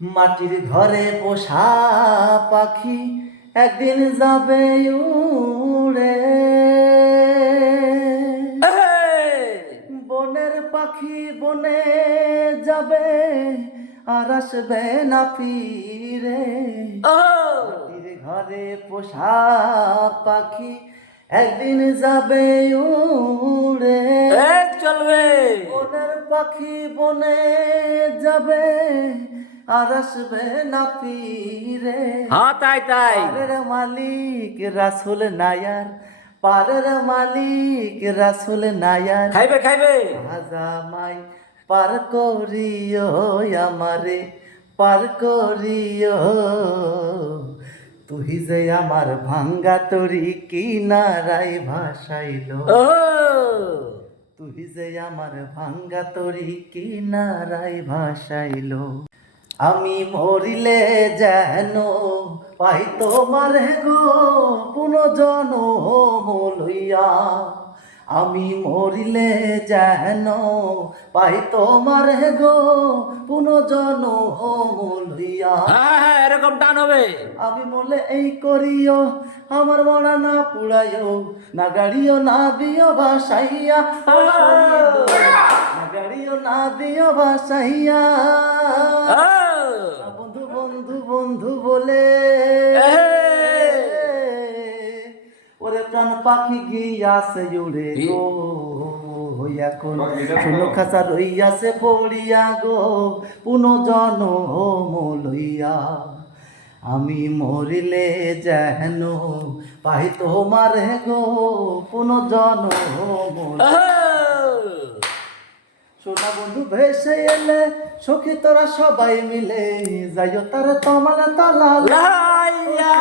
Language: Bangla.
মাটির ঘরে পোষা পাখি একদিন যাবে উড়ে। বনের পাখি বনে যাবে আর আসবে না ফিরে। ঘরে পোষা পাখি একদিন যাবে উড়ে পাখি বনে যাবে আর আসবে না ফিরে। হ্যাঁ তাই তাই। পারের মালিক রাসুল নায়ার পারের মালিক রাসুল নায়ার। খাইবে খাইবে। হাজামাই পার করিও আমারে পার করিও। তুই যে আমার ভাঙ্গা তরি কিনারাই ভাসাইলো। তুই যে আমার ভাঙ্গা তরি কিনারায় ভাসাইল। আমি মরিলে যেন পাই তোমার গো পুনজন লইয়া। আমি মরিলে যেন পাই তোমার গো পুনজন হ্যাঁ হ্যাঁ এরকম টান হবে। আমি মলে এই করিও আমার মনা না পুড়াইও না গাড়িও না দিও ভাসাইয়া ও না গাড়িও না দিও ভাসাইয়া পাখি গিয়াছে উড়ে গো এখন শুনো খাসা রইয়াছে পড়িয়া গো পুনজন লইয়া। আমি মরিলে যেন পাই তোমার গো পুনজন ও, সোনা বন্ধু ভেসে এলে সখী তোরা সবাই মিলে যাইও তার তোমার তলা লাইয়া